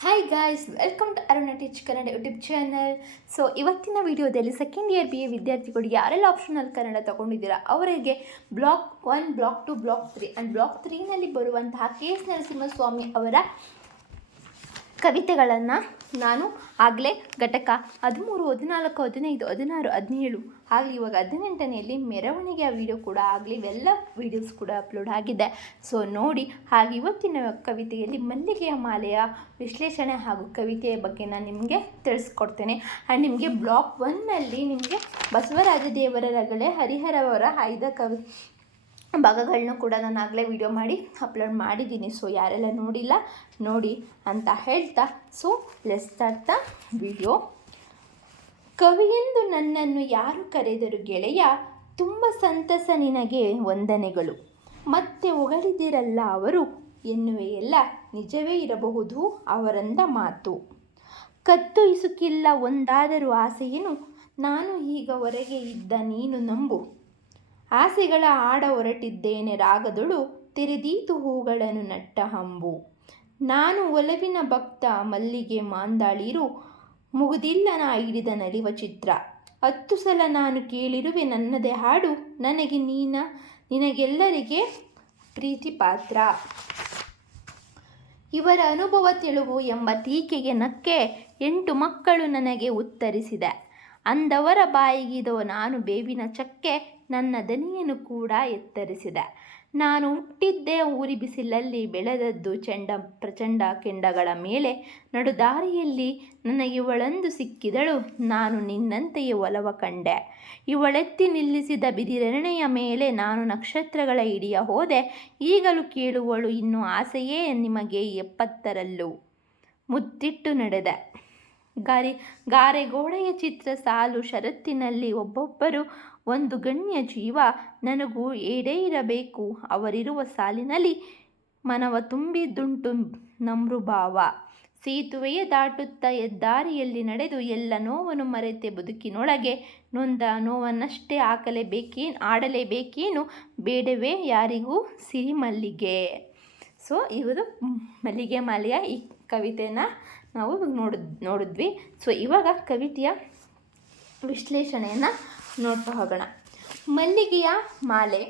Hi guys, welcome to Aruna teach Kannada YouTube channel. So ಇವತ್ತಿನ ವಿಡಿಯೋದಲ್ಲಿ second year BA ವಿದ್ಯಾರ್ಥಿಗಳು ಯಾರೆಲ್ಲ ಆಪ್ಷನಲ್ ಕನ್ನಡ ತಗೊಂಡಿದ್ದೀರಾ ಅವರಿಗೆ block 1, block 2, block 3 and block 3ನಲ್ಲಿ ಬರುವಂತಹ KS ನರಸಿಂಹಸ್ವಾಮಿ ಅವರ ಕವಿತೆಗಳನ್ನು ನಾನು ಆಗಲೇ ಘಟಕ 13, 14, 15, 16, 17 ಆಗಲಿ ಇವಾಗ 18ನೇಯಲ್ಲಿ ಮೆರವಣಿಗೆಯ ವಿಡಿಯೋ ಕೂಡ ಆಗಲಿ ಇವೆಲ್ಲ ವೀಡಿಯೋಸ್ ಕೂಡ ಅಪ್ಲೋಡ್ ಆಗಿದೆ. ಸೊ ನೋಡಿ. ಹಾಗೆ ಇವತ್ತಿನ ಕವಿತೆಯಲ್ಲಿ ಮಲ್ಲಿಗೆಯ ಮಾಲೆಯ ವಿಶ್ಲೇಷಣೆ ಹಾಗೂ ಕವಿತೆಯ ಬಗ್ಗೆ ನಾನು ನಿಮಗೆ ತಿಳಿಸ್ಕೊಡ್ತೇನೆ. ಆ್ಯಂಡ್ ನಿಮಗೆ ಬ್ಲಾಕ್ 1ನಲ್ಲಿ ನಿಮಗೆ ಬಸವರಾಜ ದೇವರ ರಗಳೆ ಹರಿಹರವರ ಆಯ್ದ ಭಾಗಗಳನ್ನ ಕೂಡ ನಾನು ಆಗಲೇ ವಿಡಿಯೋ ಮಾಡಿ ಅಪ್ಲೋಡ್ ಮಾಡಿದ್ದೀನಿ. ಸೊ ಯಾರೆಲ್ಲ ನೋಡಿಲ್ಲ ನೋಡಿ ಅಂತ ಹೇಳ್ತಾ, so let's start the video. ಕವಿಯೆಂದು ನನ್ನನ್ನು ಯಾರು ಕರೆದರು ಗೆಳೆಯ, ತುಂಬ ಸಂತಸ ನಿನಗೆ ವಂದನೆಗಳು. ಮತ್ತೆ ಹೊಗಳಿದಿರಲ್ಲ ಅವರು ಎನ್ನುವೆಯಲ್ಲ, ನಿಜವೇ ಇರಬಹುದು ಅವರಂದ ಮಾತು. ಕತ್ತು ಇಸುಕಿಲ್ಲ ಒಂದಾದರೂ ಆಸೆಯೇನು, ನಾನು ಈಗ ಹೊರಗೆ ಇದ್ದ ನೀನು ನಂಬು. ಆಸೆಗಳ ಆಡ ಹೊರಟಿದ್ದೇನೆ ರಾಗದೊಳು, ತೆರೆದೀತು ಹೂಗಳನ್ನು ನಟ್ಟ ಹಂಬು. ನಾನು ಒಲವಿನ ಭಕ್ತ ಮಲ್ಲಿಗೆ ಮಾಂದಾಳಿರು, ಮುಗುದಿಲ್ಲ ನಾ ಹಿಡಿದ ನಲಿವ ಚಿತ್ರ. 10 ಸಲ ನಾನು ಕೇಳಿರುವೆ ನನ್ನದೇ ಹಾಡು, ನನಗೆ ನಿನಗೆಲ್ಲರಿಗೆ ಪ್ರೀತಿ ಪಾತ್ರ. ಇವರ ಅನುಭವ ತೆಳುವು ಎಂಬ ಟೀಕೆಗೆ ನಕ್ಕೆ, 8 ಮಕ್ಕಳು ನನಗೆ ಉತ್ತರಿಸಿದೆ. ಅಂದವರ ಬಾಯಿಗಿದೋ ನಾನು ಬೇವಿನ ಚಕ್ಕೆ, ನನ್ನ ದನಿಯನ್ನು ಕೂಡ ಎತ್ತರಿಸಿದೆ. ನಾನು ಹುಟ್ಟಿದ್ದೇ ಊರಿ ಬಿಸಿಲಲ್ಲಿ, ಬೆಳೆದದ್ದು ಪ್ರಚಂಡ ಕೆಂಡಗಳ ಮೇಲೆ. ನಡುದಾರಿಯಲ್ಲಿ ನನಗಿವಳಂದು ಸಿಕ್ಕಿದಳು, ನಾನು ನಿನ್ನಂತೆಯೇ ಒಲವ ಕಂಡೆ. ಇವಳೆತ್ತಿ ನಿಲ್ಲಿಸಿದ ಬಿದಿರೆಣೆಯ ಮೇಲೆ ನಾನು ನಕ್ಷತ್ರಗಳ ಹಿಡಿಯ ಹೋದೆ. ಈಗಲೂ ಕೇಳುವಳು ಇನ್ನು ಆಸೆಯೇ ನಿಮಗೆ 70ರಲ್ಲೂ. ಮುತ್ತಿಟ್ಟು ನಡೆದೆ ಗಾರೆಗೋಡೆಯ ಚಿತ್ರ ಸಾಲು ಷರತ್ತಿನಲ್ಲಿ, ಒಬ್ಬೊಬ್ಬರು ಒಂದು ಗಣ್ಯ ಜೀವ. ನನಗೂ ಎಡೆ ಇರಬೇಕು ಅವರಿರುವ ಸಾಲಿನಲ್ಲಿ, ಮನವ ತುಂಬಿದ್ದುಂಟು ನಮೃಭಾವ. ಸೇತುವೆಯ ದಾಟುತ್ತಾ ಹೆದ್ದಾರಿಯಲ್ಲಿ ನಡೆದು ಎಲ್ಲ ನೋವನ್ನು ಮರೆತೆ ಬದುಕಿನೊಳಗೆ, ನೊಂದ ನೋವನ್ನಷ್ಟೇ ಆಡಲೇಬೇಕೇನು, ಬೇಡವೇ ಯಾರಿಗೂ ಸಿರಿಮಲ್ಲಿಗೆ. ಸೊ ಇವರು ಮಲ್ಲಿಗೆ ಮಾಲೆಯ ಈ ಕವಿತೆಯನ್ನು ನಾವು ನೋಡಿದ್ವಿ. ಸೊ ಇವಾಗ ಕವಿತೆಯ ವಿಶ್ಲೇಷಣೆಯನ್ನು ನೋಡ್ತಾ ಹೋಗೋಣ. ಮಲ್ಲಿಗೆಯ ಮಾಲೆ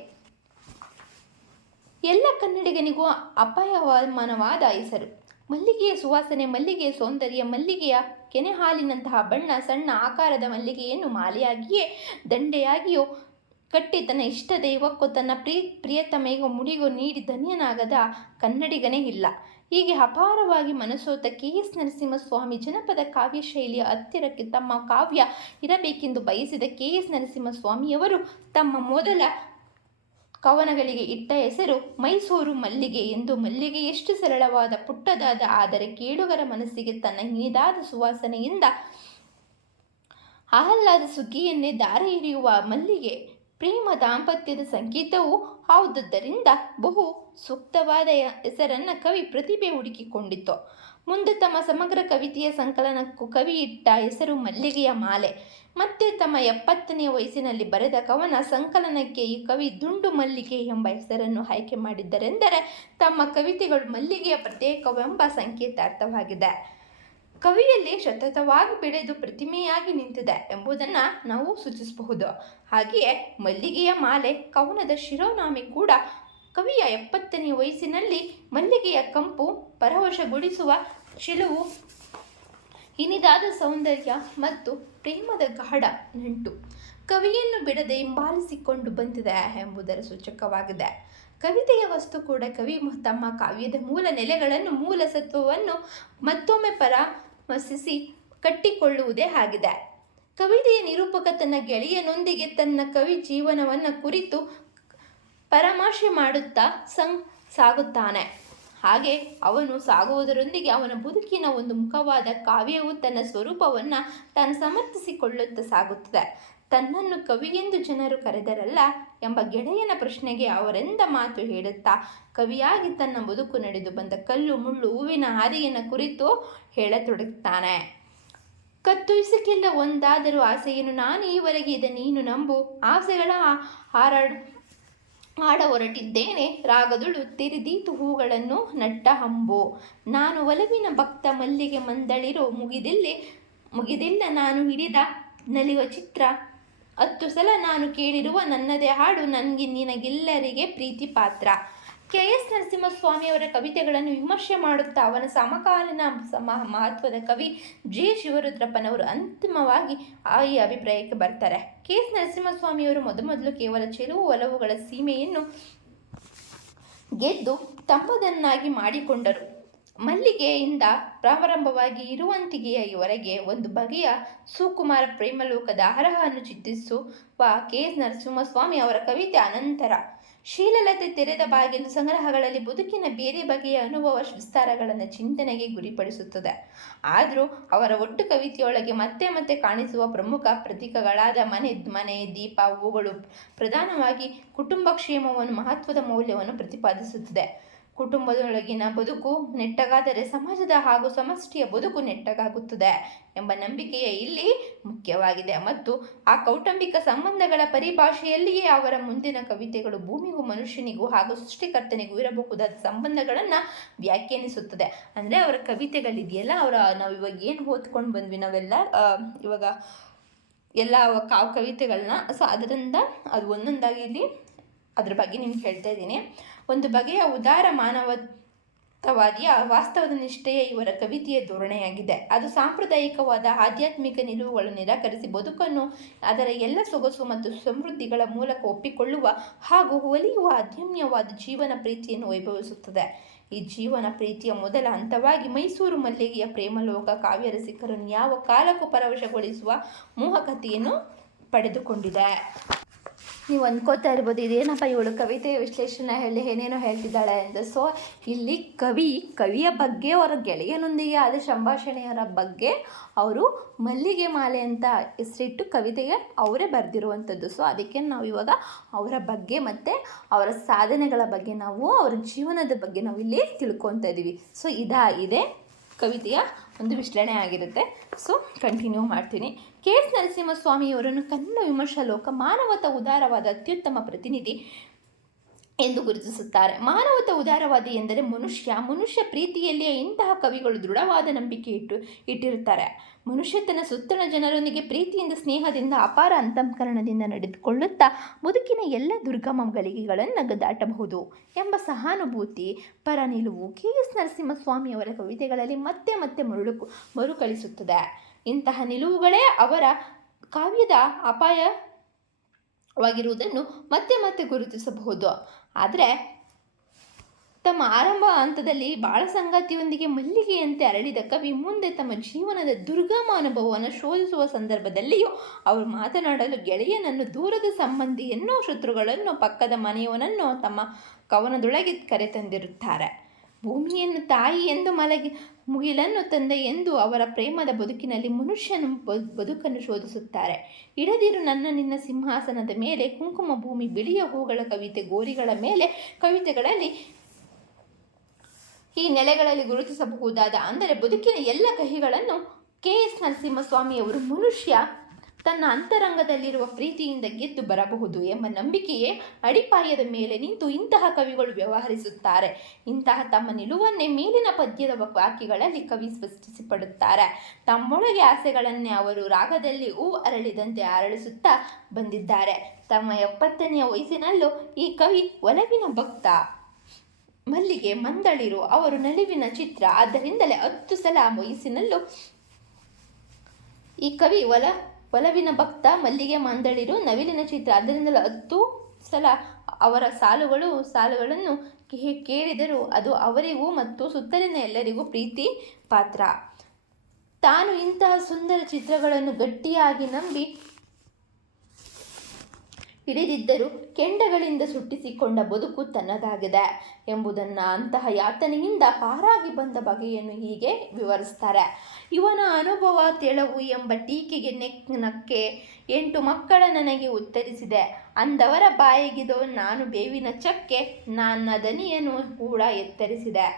ಎಲ್ಲ ಕನ್ನಡಿಗನಿಗೂ ಅಪಾಯಮಾನವಾದ ಹೆಸರು. ಮಲ್ಲಿಗೆಯ ಸುವಾಸನೆ, ಮಲ್ಲಿಗೆಯ ಸೌಂದರ್ಯ, ಮಲ್ಲಿಗೆಯ ಕೆನೆ ಹಾಲಿನಂತಹ ಬಣ್ಣ, ಸಣ್ಣ ಆಕಾರದ ಮಲ್ಲಿಗೆಯನ್ನು ಮಾಲೆಯಾಗಿಯೇ ದಂಡೆಯಾಗಿಯೋ ಕಟ್ಟಿ ತನ್ನ ಇಷ್ಟ ದೈವಕ್ಕೂ ತನ್ನ ಪ್ರಿಯತಮೆಗೂ ಮುಡಿಗೂ ನೀಡಿ ಧನ್ಯನಾಗದ ಕನ್ನಡಿಗನೇ ಇಲ್ಲ. ಹೀಗೆ ಅಪಾರವಾಗಿ ಮನಸೋತ KS ನರಸಿಂಹಸ್ವಾಮಿ ಜನಪದ ಕಾವ್ಯ ಶೈಲಿಯ ಹತ್ತಿರಕ್ಕೆ ತಮ್ಮ ಕಾವ್ಯ ಇರಬೇಕೆಂದು ಬಯಸಿದ KS ನರಸಿಂಹಸ್ವಾಮಿಯವರು ತಮ್ಮ ಮೊದಲ ಕವನಗಳಿಗೆ ಇಟ್ಟ ಹೆಸರು ಮೈಸೂರು ಮಲ್ಲಿಗೆ ಎಂದು. ಮಲ್ಲಿಗೆ ಎಷ್ಟು ಸರಳವಾದ ಪುಟ್ಟದಾದ, ಆದರೆ ಕೇಳುಗರ ಮನಸ್ಸಿಗೆ ತನ್ನ ಹಿನಿದಾದ ಸುವಾಸನೆಯಿಂದ ಆಹ್ಲಾದ ಸುಗ್ಗಿಯನ್ನೇ ದಾರಿ ಎರೆಯುವ ಮಲ್ಲಿಗೆ ಪ್ರೇಮ ದಾಂಪತ್ಯದ ಸಂಕೇತವೂ ಹೌದುದರಿಂದ ಬಹು ಸೂಕ್ತವಾದ ಹೆಸರನ್ನು ಕವಿ ಪ್ರತಿಭೆ ಹುಡುಕಿಕೊಂಡಿತ್ತು. ಮುಂದೆ ತಮ್ಮ ಸಮಗ್ರ ಕವಿತೆಯ ಸಂಕಲನಕ್ಕೂ ಕವಿ ಇಟ್ಟ ಹೆಸರು ಮಲ್ಲಿಗೆಯ ಮಾಲೆ. ಮತ್ತೆ ತಮ್ಮ 70ನೇ ವಯಸ್ಸಿನಲ್ಲಿ ಬರೆದ ಕವನ ಸಂಕಲನಕ್ಕೆ ಈ ಕವಿ ದುಂಡು ಮಲ್ಲಿಗೆ ಎಂಬ ಹೆಸರನ್ನು ಆಯ್ಕೆ ಮಾಡಿದ್ದರೆಂದರೆ ತಮ್ಮ ಕವಿತೆಗಳು ಮಲ್ಲಿಗೆಯ ಪ್ರತ್ಯೇಕವೆಂಬ ಸಂಕೇತಾರ್ಥವಾಗಿದೆ. ಕವಿಯಲ್ಲಿ ಸತತವಾಗಿ ಬೆಳೆದು ಪ್ರತಿಮೆಯಾಗಿ ನಿಂತಿದೆ ಎಂಬುದನ್ನು ನಾವು ಸೂಚಿಸಬಹುದು. ಹಾಗೆಯೇ ಮಲ್ಲಿಗೆಯ ಮಾಲೆ ಕವನದ ಶಿರೋನಾಮೆ ಕೂಡ ಕವಿಯ 70ನೇ ವಯಸ್ಸಿನಲ್ಲಿ ಮಲ್ಲಿಗೆಯ ಕಂಪು ಪರವಶಗೊಳಿಸುವ ಚೆಲುವು, ಇನಿದಾದ ಸೌಂದರ್ಯ ಮತ್ತು ಪ್ರೇಮದ ಗಾಢ ನಂಟು ಕವಿಯನ್ನು ಬಿಡದೆ ಹಿಂಬಾಲಿಸಿಕೊಂಡು ಬಂದಿದೆ ಎಂಬುದರ ಸೂಚಕವಾಗಿದೆ. ಕವಿತೆಯ ವಸ್ತು ಕೂಡ ಕವಿ ತಮ್ಮ ಕಾವ್ಯದ ಮೂಲ ನೆಲೆಗಳನ್ನು, ಮೂಲ ಸತ್ವವನ್ನು ಮತ್ತೊಮ್ಮೆ ಪರಾಮರ್ಶಿಸಿ ಕಟ್ಟಿಕೊಳ್ಳುವುದೇ ಆಗಿದೆ. ಕವಿತೆಯ ನಿರೂಪಕ ತನ್ನ ಗೆಳೆಯನೊಂದಿಗೆ ತನ್ನ ಕವಿ ಜೀವನವನ್ನು ಕುರಿತು ಪರಾಮರ್ಶೆ ಮಾಡುತ್ತಾ ಸಾಗುತ್ತಾನೆ. ಹಾಗೆ ಅವನು ಸಾಗುವುದರೊಂದಿಗೆ ಅವನ ಬದುಕಿನ ಒಂದು ಮುಖವಾದ ಕಾವ್ಯವು ತನ್ನ ಸ್ವರೂಪವನ್ನು ತಾನು ಸಮರ್ಥಿಸಿಕೊಳ್ಳುತ್ತಾ ಸಾಗುತ್ತದೆ. ತನ್ನನ್ನು ಕವಿಯೆಂದು ಜನರು ಕರೆದರಲ್ಲ ಎಂಬ ಗೆಳೆಯನ ಪ್ರಶ್ನೆಗೆ ಅವರೆಂದ ಮಾತು ಹೇಳುತ್ತಾ ಕವಿಯಾಗಿ ತನ್ನ ಬದುಕು ನಡೆದು ಬಂದ ಕಲ್ಲು ಮುಳ್ಳು ಹೂವಿನ ಹಾದಿಯನ್ನು ಕುರಿತು ಹೇಳತೊಡಗುತ್ತಾನೆ. ಕತ್ತು ಇಸುಕಿಲ್ಲ ಒಂದಾದರೂ ಆಸೆಯನ್ನು, ನಾನು ಈವರೆಗೆ ಇದೆ ನೀನು ನಂಬು. ಆಸೆಗಳ ಆಡ ಹೊರಟಿದ್ದೇನೆ ರಾಗದುಳು ತಿರಿದೀತು ಹೂಗಳನ್ನು ನಟ್ಟ ಹಂಬು. ನಾನು ಒಲವಿನ ಭಕ್ತ ಮಲ್ಲಿಗೆ ಮಂದಳಿರೋ ಮುಗಿದಿಲ್ಲ ನಾನು ಹಿಡಿದ ನಲಿವ ಚಿತ್ರ. 10 ಸಲ ನಾನು ಕೇಳಿರುವ ನನ್ನದೇ ಹಾಡು ನಿನಗೆಲ್ಲರಿಗೆ ಪ್ರೀತಿ ಪಾತ್ರ. ಕೆ.ಎಸ್. ನರಸಿಂಹಸ್ವಾಮಿಯವರ ಕವಿತೆಗಳನ್ನು ವಿಮರ್ಶೆ ಮಾಡುತ್ತಾ ಅವನ ಸಮಕಾಲೀನ ಮಹತ್ವದ ಕವಿ ಜೆ. ಶಿವರುದ್ರಪ್ಪನವರು ಅಂತಿಮವಾಗಿ ಈ ಅಭಿಪ್ರಾಯಕ್ಕೆ ಬರ್ತಾರೆ. ಕೆ.ಎಸ್. ನರಸಿಂಹಸ್ವಾಮಿಯವರು ಮೊದಲು ಕೇವಲ ಚೆಲುವು ಒಲವುಗಳ ಸೀಮೆಯನ್ನು ಗೆದ್ದು ತಮ್ಮದನ್ನಾಗಿ ಮಾಡಿಕೊಂಡರು. ಮಲ್ಲಿಗೆಯಿಂದ ಪ್ರಾರಂಭವಾಗಿ ಇರುವಂತಿಗೆಯವರೆಗೆ ಒಂದು ಬಗೆಯ ಸುಕುಮಾರ ಪ್ರೇಮಲೋಕದ ಆರಹವನ್ನು ಚಿತ್ರಿಸುವ ಕೆ.ಎಸ್. ನರಸಿಂಹಸ್ವಾಮಿ ಅವರ ಕವಿತೆ ಅನಂತರ ಶೀಲಲತೆ ತೆರೆದ ಬಾಗಿಲು ಸಂಗ್ರಹಗಳಲ್ಲಿ ಬದುಕಿನ ಬೇರೆ ಬಗೆಯ ಅನುಭವ ವಿಸ್ತಾರಗಳನ್ನು ಚಿಂತನೆಗೆ ಗುರಿಪಡಿಸುತ್ತದೆ. ಆದರೂ ಅವರ ಒಟ್ಟು ಕವಿತೆಯೊಳಗೆ ಮತ್ತೆ ಕಾಣಿಸುವ ಪ್ರಮುಖ ಪ್ರತೀಕಗಳಾದ ಮನೆ, ದೀಪ, ಹೂಗಳು ಪ್ರಧಾನವಾಗಿ ಕುಟುಂಬ ಕ್ಷೇಮವನ್ನು ಮಹತ್ವದ ಮೌಲ್ಯವನ್ನು ಪ್ರತಿಪಾದಿಸುತ್ತದೆ. ಕುಟುಂಬದೊಳಗಿನ ಬದುಕು ನೆಟ್ಟಗಾದರೆ ಸಮಾಜದ ಹಾಗೂ ಸಮಷ್ಟಿಯ ಬದುಕು ನೆಟ್ಟಗಾಗುತ್ತದೆ ಎಂಬ ನಂಬಿಕೆಯೇ ಇಲ್ಲಿ ಮುಖ್ಯವಾಗಿದೆ. ಮತ್ತು ಆ ಕೌಟುಂಬಿಕ ಸಂಬಂಧಗಳ ಪರಿಭಾಷೆಯಲ್ಲಿಯೇ ಅವರ ಮುಂದಿನ ಕವಿತೆಗಳು ಭೂಮಿಗೂ ಮನುಷ್ಯನಿಗೂ ಹಾಗೂ ಸೃಷ್ಟಿಕರ್ತನಿಗೂ ಇರಬಹುದಾದ ಸಂಬಂಧಗಳನ್ನು ವ್ಯಾಖ್ಯಾನಿಸುತ್ತದೆ. ಅಂದರೆ ಅವರ ಕವಿತೆಗಳಿದೆಯಲ್ಲ, ನಾವು ಇವಾಗ ಏನು ಓದ್ಕೊಂಡು ಬಂದ್ವಿ ನಾವೆಲ್ಲ ಇವಾಗ ಎಲ್ಲ ಕವಿತೆಗಳನ್ನ, ಸೊ ಅದರಿಂದ ಅದು ಒಂದೊಂದಾಗಿ ಇಲ್ಲಿ ಅದ್ರ ಬಗ್ಗೆ ನಿಮ್ಗೆ ಹೇಳ್ತಾ ಇದ್ದೀನಿ. ಒಂದು ಬಗೆಯ ಉದಾರ ಮಾನವತಾವಾದಿಯ ವಾಸ್ತವದ ನಿಷ್ಠೆಯೇ ಇವರ ಕವಿತೆಯ ಧೋರಣೆಯಾಗಿದೆ. ಅದು ಸಾಂಪ್ರದಾಯಿಕವಾದ ಆಧ್ಯಾತ್ಮಿಕ ನಿಲುವುಗಳನ್ನು ನಿರಾಕರಿಸಿ ಬದುಕನ್ನು ಅದರ ಎಲ್ಲ ಸೊಗಸು ಮತ್ತು ಸಮೃದ್ಧಿಗಳ ಮೂಲಕ ಒಪ್ಪಿಕೊಳ್ಳುವ ಹಾಗೂ ಒಲಿಯುವ ಅದಮ್ಯವಾದ ಜೀವನ ಪ್ರೀತಿಯನ್ನು ವೈಭವಿಸುತ್ತದೆ. ಈ ಜೀವನ ಪ್ರೀತಿಯ ಮೊದಲ ಹಂತವಾಗಿ ಮೈಸೂರು ಮಲ್ಲಿಗೆಯ ಪ್ರೇಮಲೋಕ ಕಾವ್ಯರಸಿಕರನ್ನು ಯಾವ ಕಾಲಕ್ಕೂ ಪರವಶಗೊಳಿಸುವ ಮೋಹಕತೆಯನ್ನು ಪಡೆದುಕೊಂಡಿದೆ. ನೀವು ಅಂದ್ಕೋತಾ ಇರ್ಬೋದು, ಇದೇನಪ್ಪ ಇವಳು ಕವಿತೆಯ ವಿಶ್ಲೇಷಣೆ ಹೇಳಿ ಏನೇನೋ ಹೇಳ್ತಿದ್ದಾಳೆ ಅಂತ. ಸೊ ಇಲ್ಲಿ ಕವಿಯ ಬಗ್ಗೆ ಅವರ ಗೆಳೆಯನೊಂದಿಗೆ ಆದ ಸಂಭಾಷಣೆಯರ ಬಗ್ಗೆ ಅವರು ಮಲ್ಲಿಗೆ ಮಾಲೆ ಅಂತ ಹೆಸರಿಟ್ಟು ಕವಿತೆಗೆ ಅವರೇ ಬರೆದಿರುವಂಥದ್ದು. ಸೊ ಅದಕ್ಕೆ ನಾವು ಇವಾಗ ಅವರ ಬಗ್ಗೆ ಮತ್ತು ಅವರ ಸಾಧನೆಗಳ ಬಗ್ಗೆ ಅವರ ಜೀವನದ ಬಗ್ಗೆ ನಾವು ಇಲ್ಲಿ ತಿಳ್ಕೊತಾ ಇದ್ದೀವಿ. ಸೊ ಇದೆ ಕವಿತೆಯ ಒಂದು ವಿಶ್ಲೇಷಣೆ ಆಗಿರುತ್ತೆ. ಸೊ ಕಂಟಿನ್ಯೂ ಮಾಡ್ತೀನಿ. ಕೆ.ಎಸ್. ನರಸಿಂಹಸ್ವಾಮಿಯವರನ್ನು ಕನ್ನಡ ವಿಮರ್ಶಾ ಲೋಕ ಮಾನವತಾ ಉದಾರವಾದ ಅತ್ಯುತ್ತಮ ಪ್ರತಿನಿಧಿ ಎಂದು ಗುರುತಿಸುತ್ತಾರೆ. ಮಾನವತಾ ಉದಾರವಾದಿ ಎಂದರೆ ಮನುಷ್ಯ ಪ್ರೀತಿಯಲ್ಲಿಯೇ ಇಂತಹ ಕವಿಗಳು ದೃಢವಾದ ನಂಬಿಕೆ ಇಟ್ಟಿರುತ್ತಾರೆ. ಮನುಷ್ಯ ತನ್ನ ಸುತ್ತಲ ಜನರೊಂದಿಗೆ ಪ್ರೀತಿಯಿಂದ, ಸ್ನೇಹದಿಂದ, ಅಪಾರ ಅಂತಃಕರಣದಿಂದ ನಡೆದುಕೊಳ್ಳುತ್ತಾ ಬದುಕಿನ ಎಲ್ಲ ದುರ್ಗಮ ಗಳಿಗೆಗಳನ್ನು ದಾಟಬಹುದು ಎಂಬ ಸಹಾನುಭೂತಿ ಪರ ನಿಲುವು ಕೆ.ಎಸ್. ನರಸಿಂಹಸ್ವಾಮಿಯವರ ಕವಿತೆಗಳಲ್ಲಿ ಮತ್ತೆ ಮರುಕಳಿಸುತ್ತದೆ. ಇಂತಹ ನಿಲುವುಗಳೇ ಅವರ ಕಾವ್ಯದ ಅಪಾಯವಾಗಿರುವುದನ್ನು ಮತ್ತೆ ಗುರುತಿಸಬಹುದು. ಆದರೆ ತಮ್ಮ ಆರಂಭ ಹಂತದಲ್ಲಿ ಬಾಳಸಂಗಾತಿಯೊಂದಿಗೆ ಮಲ್ಲಿಗೆಯಂತೆ ಅರಳಿದ ಕವಿ ಮುಂದೆ ತಮ್ಮ ಜೀವನದ ದುರ್ಗಮ ಅನುಭವವನ್ನು ಶೋಧಿಸುವ ಸಂದರ್ಭದಲ್ಲಿಯೂ ಅವರು ಮಾತನಾಡಲು ಗೆಳೆಯನನ್ನು, ದೂರದ ಸಂಬಂಧಿಯನ್ನು, ಶತ್ರುಗಳನ್ನು, ಪಕ್ಕದ ಮನೆಯವನನ್ನು ತಮ್ಮ ಕವನದೊಳಗೆ ಕರೆತಂದಿರುತ್ತಾರೆ. ಭೂಮಿಯನ್ನು ತಾಯಿ ಎಂದು, ಮುಗಿಲನ್ನು ತಂದೆ ಎಂದು ಅವರ ಪ್ರೇಮದ ಬದುಕಿನಲ್ಲಿ ಮನುಷ್ಯನ ಬದುಕನ್ನು ಶೋಧಿಸುತ್ತಾರೆ. ಇಡದಿರು ನನ್ನ ನಿನ್ನ ಸಿಂಹಾಸನದ ಮೇಲೆ, ಕುಂಕುಮ ಭೂಮಿ, ಬಿಳಿಯ ಹೂಗಳ ಕವಿತೆ, ಗೋರಿಗಳ ಮೇಲೆ ಕವಿತೆಗಳಲ್ಲಿ ಈ ನೆಲೆಗಳಲ್ಲಿ ಗುರುತಿಸಬಹುದಾದ ಅಂದರೆ ಬದುಕಿನ ಎಲ್ಲ ಕಹಿಗಳನ್ನು ಕೆ.ಎಸ್. ನರಸಿಂಹಸ್ವಾಮಿಯವರು ಮನುಷ್ಯ ತನ್ನ ಅಂತರಂಗದಲ್ಲಿರುವ ಪ್ರೀತಿಯಿಂದ ಗೆದ್ದು ಬರಬಹುದು ಎಂಬ ನಂಬಿಕೆಯೇ ಅಡಿಪಾಯದ ಮೇಲೆ ನಿಂತು ಇಂತಹ ಕವಿಗಳು ವ್ಯವಹರಿಸುತ್ತಾರೆ. ಇಂತಹ ತಮ್ಮ ನಿಲುವನ್ನೇ ಮೇಲಿನ ಪದ್ಯದ ವಾಕ್ಯಗಳಲ್ಲಿ ಕವಿ ಸ್ಪಷ್ಟಿಸಿಪಡುತ್ತಾರೆ. ತಮ್ಮೊಳಗೆ ಆಸೆಗಳನ್ನೇ ಅವರು ರಾಗದಲ್ಲಿ ಹೂ ಅರಳಿದಂತೆ ಅರಳಿಸುತ್ತಾ ಬಂದಿದ್ದಾರೆ. ತಮ್ಮ 70ನೇ ವಯಸ್ಸಿನಲ್ಲೂ ಈ ಕವಿ ಒಲವಿನ ಭಕ್ತ ಮಲ್ಲಿಗೆ ಮಂದಳಿರು ಅವರು ನಲಿವಿನ ಚಿತ್ರ. ಆದ್ದರಿಂದಲೇ 10 ಸಲ ವಯಸ್ಸಿನಲ್ಲೂ ಈ ಕವಿ ಒಲವಿನ ಭಕ್ತ ಮಲ್ಲಿಗೆ ಮಂದಳಿರು ನವಿಲಿನ ಚಿತ್ರ. ಆದ್ದರಿಂದಲೂ 10 ಸಲ ಅವರ ಸಾಲುಗಳನ್ನು ಕೇಳಿದರೂ ಅದು ಅವರಿಗೂ ಮತ್ತು ಸುತ್ತಲಿನ ಎಲ್ಲರಿಗೂ ಪ್ರೀತಿ ಪಾತ್ರ. ತಾನು ಇಂತಹ ಸುಂದರ ಚಿತ್ರಗಳನ್ನು ಗಟ್ಟಿಯಾಗಿ ನಂಬಿ ಹಿಡಿದಿದ್ದರೂ ಕೆಂಡಗಳಿಂದ ಸುಟ್ಟಿಸಿಕೊಂಡ ಬದುಕು ತನ್ನದಾಗಿದೆ ಎಂಬುದನ್ನು, ಅಂತಹ ಯಾತನೆಯಿಂದ ಪಾರಾಗಿ ಬಂದ ಬಗೆಯನ್ನು ಹೀಗೆ ವಿವರಿಸ್ತಾರೆ. ಇವನ ಅನುಭವ ತೆಳವು ಎಂಬ ಟೀಕೆಗೆ ನಕ್ಕೆ 8 ಮಕ್ಕಳ ನನಗೆ ಉತ್ತರಿಸಿದೆ ಅಂದವರ ಬಾಯಿಗಿದೋ ನಾನು ಬೇವಿನ ಚಕ್ಕೆ, ನನ್ನ ದನಿಯನ್ನು ಕೂಡ ಎತ್ತರಿಸಿದೆ.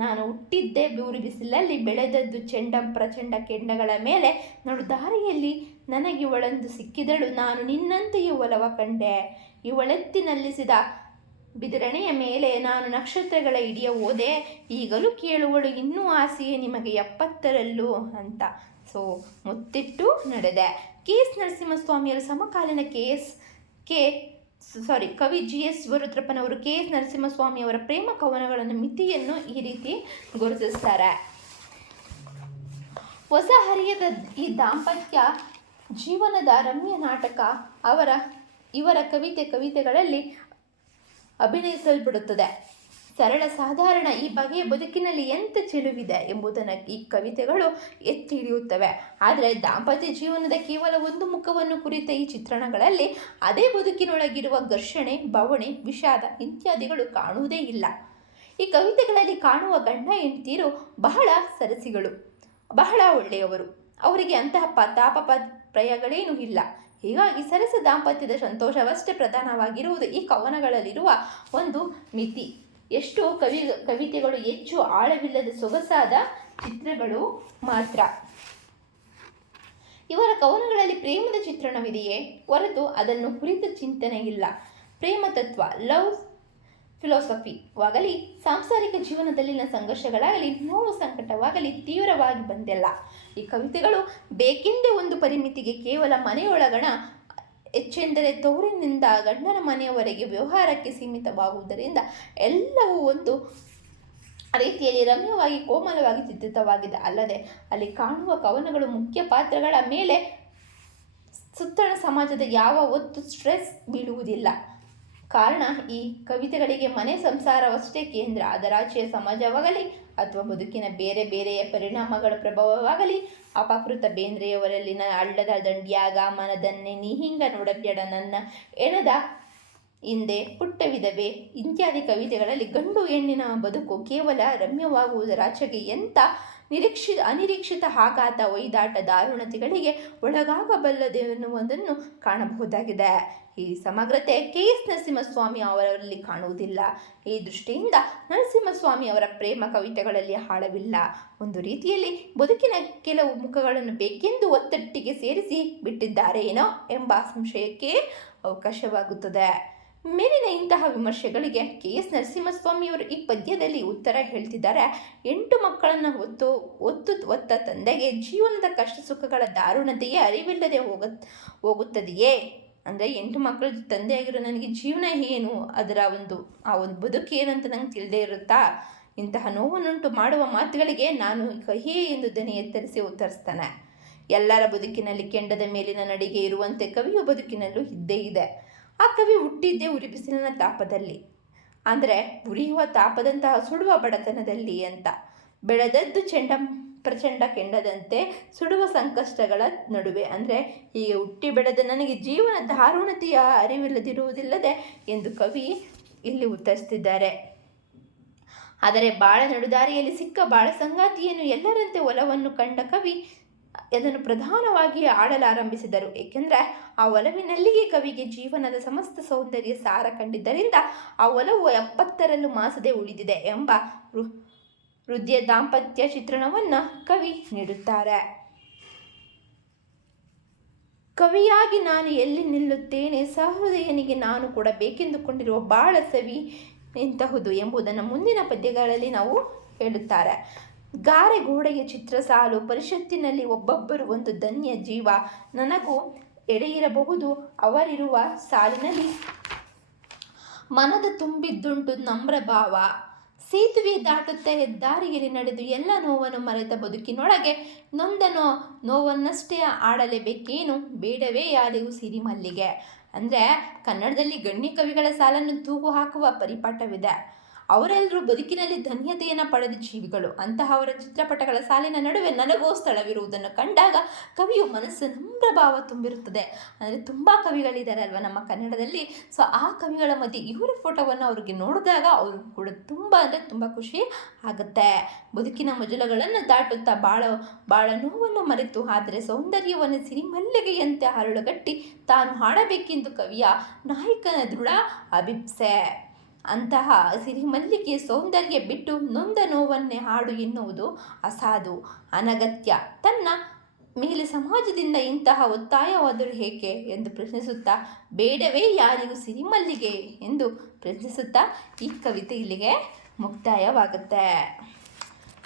ನಾನು ಹುಟ್ಟಿದ್ದೆ ಬೂರು ಬಿಸಿಲಲ್ಲಿ, ಬೆಳೆದದ್ದು ಪ್ರಚಂಡ ಕೆಂಡಗಳ ಮೇಲೆ. ನಡುದಾರಿಯಲ್ಲಿ ನನಗಿವಳೊಂದು ಸಿಕ್ಕಿದಳು, ನಾನು ನಿನ್ನಂತೆಯೇ ಒಲವ ಕಂಡೆ. ಇವಳೆತ್ತಿ ನಲ್ಲಿಸಿದ ಬಿದಿರಣೆಯ ಮೇಲೆ ನಾನು ನಕ್ಷತ್ರಗಳ ಹಿಡಿಯ ಹೋದೆ, ಈಗಲೂ ಕೇಳುವಳು ಇನ್ನೂ ಆಸೆಯೇ ನಿಮಗೆ 70ರಲ್ಲೂ ಅಂತ. ಸೊ ಮುತ್ತಿಟ್ಟು ನಡೆದೆ. ಕೆ.ಎಸ್. ನರಸಿಂಹಸ್ವಾಮಿಯವರು ಸಮಕಾಲೀನ ಕವಿ ಜಿ.ಎಸ್. ಶಿವರುದ್ರಪ್ಪನವರು ಕೆ.ಎಸ್. ನರಸಿಂಹಸ್ವಾಮಿಯವರ ಪ್ರೇಮ ಕವನಗಳನ್ನು ಮಿತಿಯನ್ನು ಈ ರೀತಿ ಗುರುತಿಸ್ತಾರೆ. ಹೊಸ ಹರಿಯದ ಈ ದಾಂಪತ್ಯ ಜೀವನದ ರಮ್ಯ ನಾಟಕ ಇವರ ಕವಿತೆಗಳಲ್ಲಿ ಅಭಿನಯಿಸಲ್ಪಡುತ್ತದೆ. ಸರಳ ಸಾಧಾರಣ ಈ ಬಗೆಯ ಬದುಕಿನಲ್ಲಿ ಎಂಥ ಚೆಲುವಿದೆ ಎಂಬುದನ್ನು ಈ ಕವಿತೆಗಳು ಎತ್ತಿ ಹಿಡಿಯುತ್ತವೆ. ಆದರೆ ದಾಂಪತ್ಯ ಜೀವನದ ಕೇವಲ ಒಂದು ಮುಖವನ್ನು ಕುರಿತ ಈ ಚಿತ್ರಣಗಳಲ್ಲಿ ಅದೇ ಬದುಕಿನೊಳಗಿರುವ ಘರ್ಷಣೆ, ಬವಣೆ, ವಿಷಾದ ಇತ್ಯಾದಿಗಳು ಕಾಣುವುದೇ ಇಲ್ಲ. ಈ ಕವಿತೆಗಳಲ್ಲಿ ಕಾಣುವ ಗಂಡ ಹೆಂಡತಿಯರು ಬಹಳ ಸರಸಿಗಳು, ಬಹಳ ಒಳ್ಳೆಯವರು. ಅವರಿಗೆ ಅಂತಹ ತಾಪತ್ರಯಗಳೇನೂ ಇಲ್ಲ. ಹೀಗಾಗಿ ಸರಸ ದಾಂಪತ್ಯದ ಸಂತೋಷವಷ್ಟೇ ಪ್ರಧಾನವಾಗಿರುವುದು ಈ ಕವನಗಳಲ್ಲಿರುವ ಒಂದು ಮಿತಿ. ಎಷ್ಟೋ ಕವಿತೆಗಳು ಹೆಚ್ಚು ಆಳವಿಲ್ಲದ ಸೊಗಸಾದ ಚಿತ್ರಗಳು ಮಾತ್ರ. ಇವರ ಕವನಗಳಲ್ಲಿ ಪ್ರೇಮದ ಚಿತ್ರಣವಿದೆಯೇ ಹೊರತು ಅದನ್ನು ಕುರಿತ ಚಿಂತನೆ ಇಲ್ಲ. ಪ್ರೇಮ ತತ್ವ, ಲವ್ ಫಿಲಾಸಫಿವಾಗಲಿ, ಸಾಂಸಾರಿಕ ಜೀವನದಲ್ಲಿನ ಸಂಘರ್ಷಗಳಾಗಲಿ, ನೋವು ಸಂಕಟವಾಗಲಿ ತೀವ್ರವಾಗಿ ಬಂದಿಲ್ಲ. ಈ ಕವಿತೆಗಳು ಬೇಕೆಂದೇ ಒಂದು ಪರಿಮಿತಿಗೆ ಕೇವಲ ಮನೆಯೊಳಗಣ ಹೆಚ್ಚೆಂದರೆ ತವರಿನಿಂದ ಗಂಡನ ಮನೆಯವರೆಗೆ ವ್ಯವಹಾರಕ್ಕೆ ಸೀಮಿತವಾಗುವುದರಿಂದ ಎಲ್ಲವೂ ಒಂದು ರೀತಿಯಲ್ಲಿ ರಮ್ಯವಾಗಿ ಕೋಮಲವಾಗಿ ಚಿತ್ರಿತವಾಗಿದೆ. ಅಲ್ಲದೆ ಅಲ್ಲಿ ಕಾಣುವ ಕವನಗಳು ಮುಖ್ಯ ಪಾತ್ರಗಳ ಮೇಲೆ ಸುತ್ತಣ ಸಮಾಜದ ಯಾವ ಒತ್ತು ಸ್ಟ್ರೆಸ್ ಬೀಳುವುದಿಲ್ಲ. ಕಾರಣ ಈ ಕವಿತೆಗಳಿಗೆ ಮನೆ ಸಂಸಾರವಷ್ಟೇ ಕೇಂದ್ರ. ಅದರಾಚೆಯ ಸಮಾಜವಾಗಲಿ ಅಥವಾ ಬದುಕಿನ ಬೇರೆ ಬೇರೆಯ ಪರಿಣಾಮಗಳ ಪ್ರಭಾವವಾಗಲಿ, ಅಪಕೃತ ಬೇಂದ್ರೆಯವರಲ್ಲಿನ ಹಳ್ಳದ ದಂಡ್ಯಾಗ ಮನದನ್ನೇ ನೀ ಹಿಂಗ ನೋಡಬ್ಯಾಡ ನನ್ನ ಎಣದ ಹಿಂದೆ ಪುಟ್ಟ ವಿಧವೆ ಇತ್ಯಾದಿ ಕವಿತೆಗಳಲ್ಲಿ ಗಂಡು ಹೆಣ್ಣಿನ ಬದುಕು ಕೇವಲ ರಮ್ಯವಾಗುವುದರಾಚೆಗೆ ಎಂಥ ಅನಿರೀಕ್ಷಿತ ಆಘಾತ, ಒಯ್ದಾಟ, ದಾರುಣತೆಗಳಿಗೆ ಒಳಗಾಗಬಲ್ಲದೆನ್ನುವುದನ್ನು ಕಾಣಬಹುದಾಗಿದೆ. ಈ ಸಮಗ್ರತೆ ಕೆ.ಎಸ್. ನರಸಿಂಹಸ್ವಾಮಿ ಅವರಲ್ಲಿ ಕಾಣುವುದಿಲ್ಲ. ಈ ದೃಷ್ಟಿಯಿಂದ ನರಸಿಂಹಸ್ವಾಮಿ ಅವರ ಪ್ರೇಮ ಕವಿತೆಗಳಲ್ಲಿ ಆಳವಿಲ್ಲ. ಒಂದು ರೀತಿಯಲ್ಲಿ ಬದುಕಿನ ಕೆಲವು ಮುಖಗಳನ್ನು ಬೇಕೆಂದು ಒತ್ತಟ್ಟಿಗೆ ಸೇರಿಸಿ ಬಿಟ್ಟಿದ್ದಾರೇನೋ ಎಂಬ ಸಂಶಯಕ್ಕೆ ಅವಕಾಶವಾಗುತ್ತದೆ. ಮೇಲಿನ ಇಂತಹ ವಿಮರ್ಶೆಗಳಿಗೆ ಕೆ.ಎಸ್. ನರಸಿಂಹಸ್ವಾಮಿಯವರು ಈ ಪದ್ಯದಲ್ಲಿ ಉತ್ತರ ಹೇಳ್ತಿದ್ದಾರೆ. 8 ಮಕ್ಕಳನ್ನು ಒತ್ತ ತಂದೆಗೆ ಜೀವನದ ಕಷ್ಟ ಸುಖಗಳ ದಾರುಣತೆಯೇ ಅರಿವಿಲ್ಲದೆ ಹೋಗುತ್ತದೆಯೇ? ಅಂದರೆ 8 ಮಕ್ಕಳ ತಂದೆಯಾಗಿರೋ ನನಗೆ ಜೀವನ ಏನು, ಅದರ ಆ ಒಂದು ಬದುಕು ಏನಂತ ನಂಗೆ ತಿಳಿದೇ ಇರುತ್ತಾ? ಇಂತಹ ನೋವನ್ನುಂಟು ಮಾಡುವ ಮಾತುಗಳಿಗೆ ನಾನು ಕಹಿಯೇ ಎಂದು ದನಿ ಎತ್ತರಿಸಿ ಉತ್ತರಿಸ್ತಾನೆ. ಎಲ್ಲರ ಬದುಕಿನಲ್ಲಿ ಕೆಂಡದ ಮೇಲಿನ ನಡಿಗೆ ಇರುವಂತೆ ಕವಿಯ ಬದುಕಿನಲ್ಲೂ ಇದ್ದೇ ಇದೆ. ಆ ಕವಿ ಹುಟ್ಟಿದ್ದೇ ಉರಿಬಿಸಿಲಿನ ತಾಪದಲ್ಲಿ, ಅಂದರೆ ಉರಿಯುವ ತಾಪದಂತಹ ಸುಡುವ ಬಡತನದಲ್ಲಿ ಅಂತ. ಬೆಳೆದದ್ದು ಪ್ರಚಂಡ ಕೆಂಡದಂತೆ ಸುಡುವ ಸಂಕಷ್ಟಗಳ ನಡುವೆ. ಅಂದರೆ ಹೀಗೆ ಹುಟ್ಟಿ ಬೆಳೆದ ನನಗೆ ಜೀವನ ದಾರುಣತೆಯ ಅರಿವಿಲ್ಲದಿರುವುದಿಲ್ಲದೆ ಎಂದು ಕವಿ ಇಲ್ಲಿ ಉತ್ತರಿಸ್ತಿದ್ದಾರೆ. ಆದರೆ ಬಾಳ ನಡುದಾರಿಯಲ್ಲಿ ಸಿಕ್ಕ ಬಾಳ ಸಂಗಾತಿಯನ್ನು ಎಲ್ಲರಂತೆ ಒಲವನ್ನು ಕಂಡ ಕವಿ ಅದನ್ನು ಪ್ರಧಾನವಾಗಿ ಆಡಲಾರಂಭಿಸಿದರು. ಏಕೆಂದರೆ ಆ ಒಲವಿನಲ್ಲಿಯೇ ಕವಿಗೆ ಜೀವನದ ಸಮಸ್ತ ಸೌಂದರ್ಯ ಸಾರ ಕಂಡಿದ್ದರಿಂದ ಆ ಒಲವು 70ರಲ್ಲೂ ಮಾಸದೆ ಉಳಿದಿದೆ ಎಂಬ ಹೃದಯ ದಾಂಪತ್ಯ ಚಿತ್ರಣವನ್ನು ಕವಿ ನೀಡುತ್ತಾರೆ. ಕವಿಯಾಗಿ ನಾನು ಎಲ್ಲಿ ನಿಲ್ಲುತ್ತೇನೆ, ಸಹೃದಯನಿಗೆ ನಾನು ಕೊಡಬೇಕೆಂದುಕೊಂಡಿರುವ ಬಾಳ ಸವಿ ಎಂತಹುದು ಎಂಬುದನ್ನು ಮುಂದಿನ ಪದ್ಯಗಳಲ್ಲಿ ನಾವು ಹೇಳುತ್ತಾರೆ. ಗಾರೆ ಗೋಡೆಯ ಚಿತ್ರ ಸಾಲು, ಪರಿಷತ್ತಿನಲ್ಲಿ ಒಬ್ಬೊಬ್ಬರು ಒಂದು ಧನ್ಯ ಜೀವ, ನನಗೂ ಎಡೆಯಿರಬಹುದು ಅವರಿರುವ ಸಾಲಿನಲ್ಲಿ, ಮನದ ತುಂಬಿದ್ದುಂಟು ನಮ್ರ ಭಾವ, ಸೇತುವೆ ದಾಟುತ್ತಾ ಹೆದ್ದಾರಿಯಲ್ಲಿ ನಡೆದು ಎಲ್ಲ ನೋವನ್ನು ಮರೆತ ಬದುಕಿನೊಳಗೆ ನೊಂದ ನೋವನ್ನಷ್ಟೇ ಆಡಲೇಬೇಕೇನು, ಬೇಡವೇ ಯಾರಿಗೂ ಸಿರಿಮಲ್ಲಿಗೆ. ಅಂದರೆ ಕನ್ನಡದಲ್ಲಿ ಗಣ್ಯ ಕವಿಗಳ ಸಾಲನ್ನು ತೂಗು ಹಾಕುವ ಪರಿಪಾಠವಿದೆ. ಅವರೆಲ್ಲರೂ ಬದುಕಿನಲ್ಲಿ ಧನ್ಯತೆಯನ್ನು ಪಡೆದ ಜೀವಿಗಳು. ಅಂತಹವರ ಚಿತ್ರಪಟಗಳ ಸಾಲಿನ ನಡುವೆ ನನಗೋ ಸ್ಥಳವಿರುವುದನ್ನು ಕಂಡಾಗ ಕವಿಯು ಮನಸ್ಸು ನಮ್ರ ಭಾವ ತುಂಬಿರುತ್ತದೆ. ಅಂದರೆ ತುಂಬ ಕವಿಗಳಿದ್ದಾರೆ ಅಲ್ವ ನಮ್ಮ ಕನ್ನಡದಲ್ಲಿ. ಸೊ ಆ ಕವಿಗಳ ಮಧ್ಯೆ ಇವರ ಫೋಟೋವನ್ನು ಅವ್ರಿಗೆ ನೋಡಿದಾಗ ಅವರು ಕೂಡ ತುಂಬ ಖುಷಿ ಆಗುತ್ತೆ. ಬದುಕಿನ ಮಜಲುಗಳನ್ನು ದಾಟುತ್ತಾ ಬಾಳ ನೋವನ್ನು ಮರೆತು ಆದರೆ ಸೌಂದರ್ಯವನ್ನು ಸಿರಿಮಲ್ಲಿಗೆಯಂತೆ ಹರಳುಗಟ್ಟಿ ತಾನು ಹಾಡಬೇಕೆಂದು ಕವಿಯ ನಾಯಕನ ದೃಢ ಅಭಿಪ್ಸೆ. ಅಂತಹ ಸಿರಿಮಲ್ಲಿಗೆ ಸೌಂದರ್ಯ ಬಿಟ್ಟು ನೊಂದ ನೋವನ್ನೇ ಹಾಡು ಎನ್ನುವುದು ಅಸಾಧು, ಅನಗತ್ಯ. ತನ್ನ ಮೇಲೆ ಸಮಾಜದಿಂದ ಇಂತಹ ಒತ್ತಾಯವಾದರೂ ಏಕೆ ಎಂದು ಪ್ರಶ್ನಿಸುತ್ತಾ ಬೇಡವೇ ಯಾರಿಗೂ ಸಿರಿಮಲ್ಲಿಗೆ ಎಂದು ಪ್ರಶ್ನಿಸುತ್ತಾ ಈ ಕವಿತೆ ಇಲ್ಲಿಗೆ ಮುಕ್ತಾಯವಾಗುತ್ತೆ.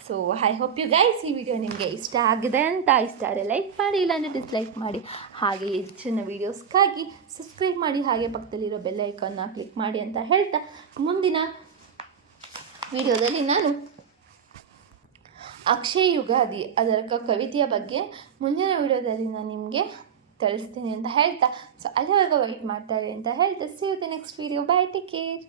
So I hope you guys ಈ ವಿಡಿಯೋ ನಿಮಗೆ ಇಷ್ಟ ಆಗಿದೆ ಅಂತ. ಇಷ್ಟ ಆದರೆ ಲೈಕ್ ಮಾಡಿ, ಇಲ್ಲಾಂದರೆ ಡಿಸ್ಲೈಕ್ ಮಾಡಿ. ಹಾಗೆ ಹೆಚ್ಚಿನ ವೀಡಿಯೋಸ್ಗಾಗಿ ಸಬ್ಸ್ಕ್ರೈಬ್ ಮಾಡಿ, ಹಾಗೆ ಪಕ್ಕದಲ್ಲಿರೋ ಬೆಲ್ ಐಕಾನ್ನ ಕ್ಲಿಕ್ ಮಾಡಿ ಅಂತ ಹೇಳ್ತಾ ಮುಂದಿನ ವಿಡಿಯೋದಲ್ಲಿ ನಾನು ಅಕ್ಷಯ ಯುಗಾದಿ ಅದರ ಕವಿತೆಯ ಬಗ್ಗೆ ಮುಂದಿನ ವಿಡಿಯೋದಲ್ಲಿ ನಾನು ನಿಮಗೆ ತಿಳಿಸ್ತೀನಿ ಅಂತ ಹೇಳ್ತಾ, ಸೊ ಅಲ್ಲಿವರೆಗೂ ವೆಯ್ಟ್ ಮಾಡ್ತಾ ಇರಿ ಅಂತ ಹೇಳ್ತಾ, see you the next video. Bye, take care.